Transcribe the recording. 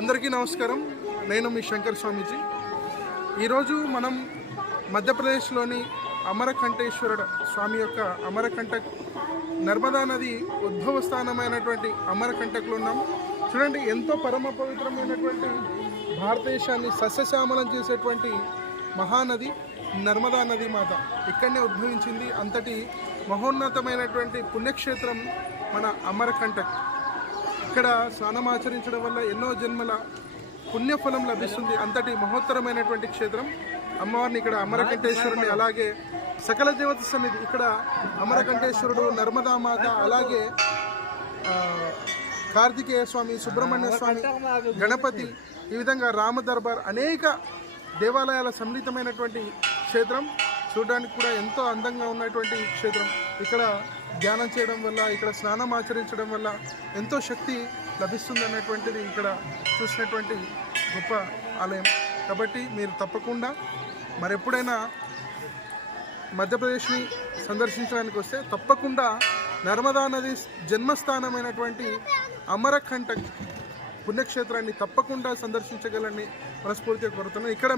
అందరికీ నమస్కారం. నేను మీ శంకర్ స్వామీజీ. ఈరోజు మనం మధ్యప్రదేశ్లోని అమరకంఠేశ్వర స్వామి యొక్క అమరకంటక్ నర్మదా నది ఉద్భవ స్థానమైనటువంటి అమరకంటక్లో ఉన్నాం. చూడండి, ఎంతో పరమ పవిత్రమైనటువంటి భారతదేశాన్ని సస్యశ్యామలం చేసేటువంటి మహానది నర్మదా నది మాత ఇక్కడనే ఉద్భవించింది. అంతటి మహోన్నతమైనటువంటి పుణ్యక్షేత్రం మన అమరకంటక్. ఇక్కడ స్నానం ఆచరించడం వల్ల ఎన్నో జన్మల పుణ్యఫలం లభిస్తుంది. అంతటి మహోత్తరమైనటువంటి క్షేత్రం. అమ్మవారిని ఇక్కడ అమరకంఠేశ్వరుని, అలాగే సకల దేవత సన్నిధి ఇక్కడ అమరకంఠేశ్వరుడు, నర్మదామాత, అలాగే కార్తికేయ స్వామి, సుబ్రహ్మణ్య స్వామి, గణపతి, ఈ విధంగా రామ దర్బార్, అనేక దేవాలయాల సమ్మిళితమైనటువంటి క్షేత్రం. చూడడానికి కూడా ఎంతో అందంగా ఉన్నటువంటి క్షేత్రం. ఇక్కడ ధ్యానం చేయడం వల్ల, ఇక్కడ స్నానం ఆచరించడం వల్ల ఎంతో శక్తి లభిస్తుంది అన్నటువంటిది ఇక్కడ చూసినటువంటి గొప్ప ఆలయం. కాబట్టి మీరు తప్పకుండా మరెప్పుడైనా మధ్యప్రదేశ్ని సందర్శించడానికి వస్తే తప్పకుండా నర్మదా నది జన్మస్థానమైనటువంటి అమరకంటక్ పుణ్యక్షేత్రాన్ని తప్పకుండా సందర్శించగలని మనస్ఫూర్తిగా కోరుతున్నాను. ఇక్కడ